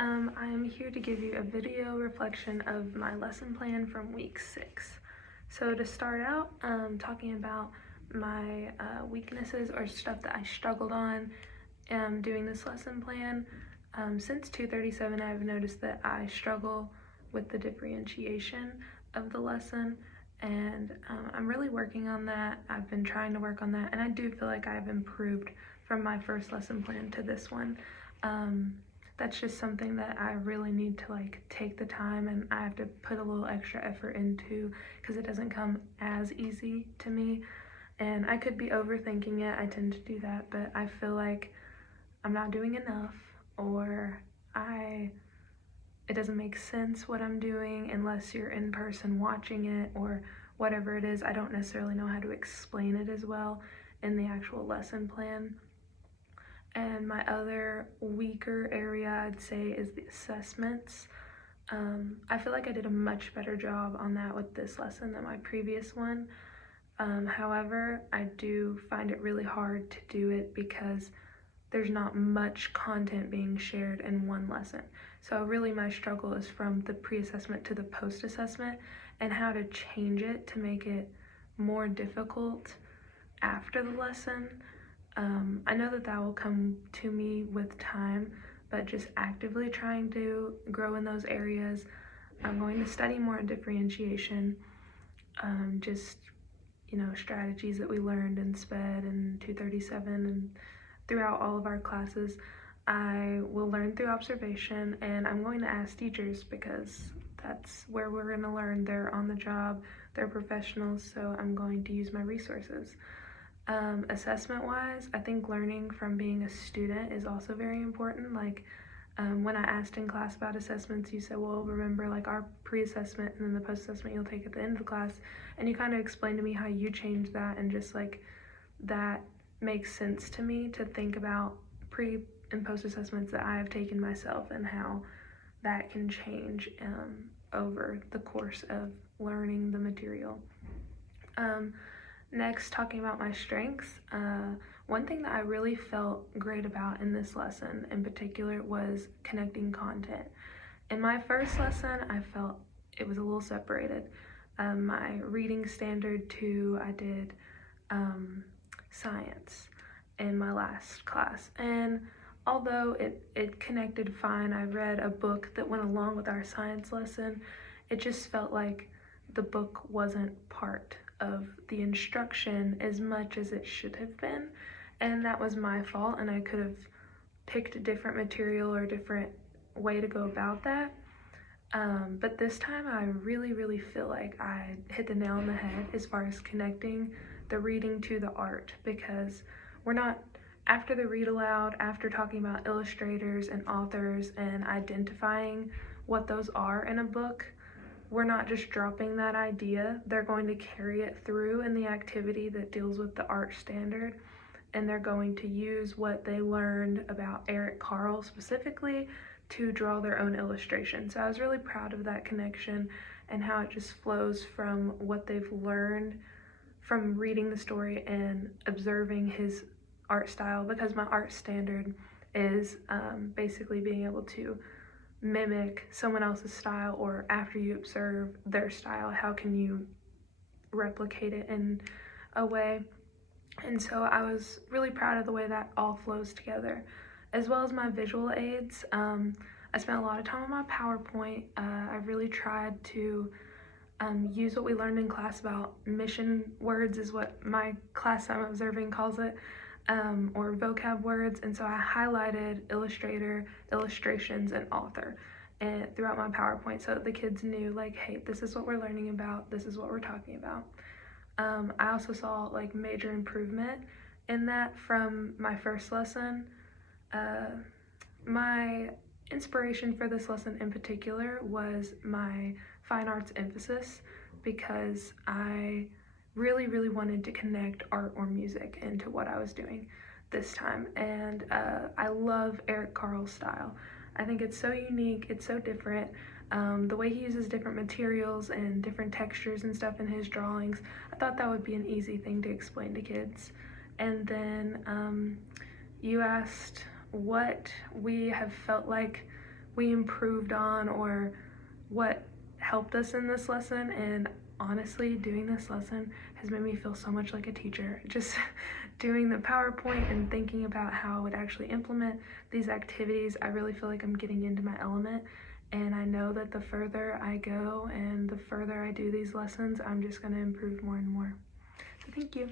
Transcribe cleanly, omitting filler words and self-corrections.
I am here to give you a video reflection of my lesson plan from week 6. So to start out, talking about my weaknesses or stuff that I struggled on doing this lesson plan. Since 237, I've noticed that I struggle with the differentiation of the lesson, and I'm really working on that. I've been trying to work on that, and I do feel like I've improved from my first lesson plan to this one. That's just something that I really need to take the time, and I have to put a little extra effort into because it doesn't come as easy to me, and I could be overthinking it. I tend to do that, but I feel like I'm not doing enough, or it doesn't make sense what I'm doing unless you're in person watching it, or whatever it is. I don't necessarily know how to explain it as well in the actual lesson plan. And my other weaker area, I'd say, is the assessments. I feel like I did a much better job on that with this lesson than my previous one. However, I do find it really hard to do it because there's not much content being shared in one lesson. So really my struggle is from the pre-assessment to the post-assessment, and how to change it to make it more difficult after the lesson. I know that will come to me with time, but just actively trying to grow in those areas. I'm going to study more differentiation, just strategies that we learned in SPED and 237 and throughout all of our classes. I will learn through observation, and I'm going to ask teachers because that's where we're going to learn. They're on the job, they're professionals, so I'm going to use my resources. Assessment wise, I think learning from being a student is also very important. When I asked in class about assessments, you said, well, remember our pre-assessment and then the post-assessment you'll take at the end of the class, and you kind of explained to me how you changed that, and just that makes sense to me to think about pre and post assessments that I have taken myself and how that can change over the course of learning the material. Next, talking about my strengths, one thing that I really felt great about in this lesson in particular was connecting content. In my first lesson, I felt it was a little separated. My reading standard too, I did science in my last class, and although it connected fine, I read a book that went along with our science lesson. It just felt like the book wasn't part of the instruction as much as it should have been, and that was my fault, and I could have picked a different material or a different way to go about that. But this time I really feel like I hit the nail on the head as far as connecting the reading to the art, because we're not, after the read aloud, after talking about illustrators and authors and identifying what those are in a book, we're not just dropping that idea. They're going to carry it through in the activity that deals with the art standard, and they're going to use what they learned about Eric Carle specifically to draw their own illustration. So I was really proud of that connection and how it just flows from what they've learned from reading the story and observing his art style, because my art standard is basically being able to mimic someone else's style, or after you observe their style, how can you replicate it in a way. And so I was really proud of the way that all flows together, as well as my visual aids. I spent a lot of time on my PowerPoint. I really tried to use what we learned in class about mission words, is what my class I'm observing calls it, or vocab words. And so I highlighted illustrator, illustrations, and author and throughout my PowerPoint, so that the kids knew hey, this is what we're learning about, this is what we're talking about. I also saw major improvement in that from my first lesson. My inspiration for this lesson in particular was my fine arts emphasis, because I really wanted to connect art or music into what I was doing this time. And I love Eric Carle's style. I think it's so unique, it's so different. The way he uses different materials and different textures and stuff in his drawings, I thought that would be an easy thing to explain to kids. And then you asked what we have felt like we improved on or what helped us in this lesson. And honestly, doing this lesson has made me feel so much like a teacher. Just doing the PowerPoint and thinking about how I would actually implement these activities, I really feel like I'm getting into my element. And I know that the further I go and the further I do these lessons, I'm just going to improve more and more. So thank you.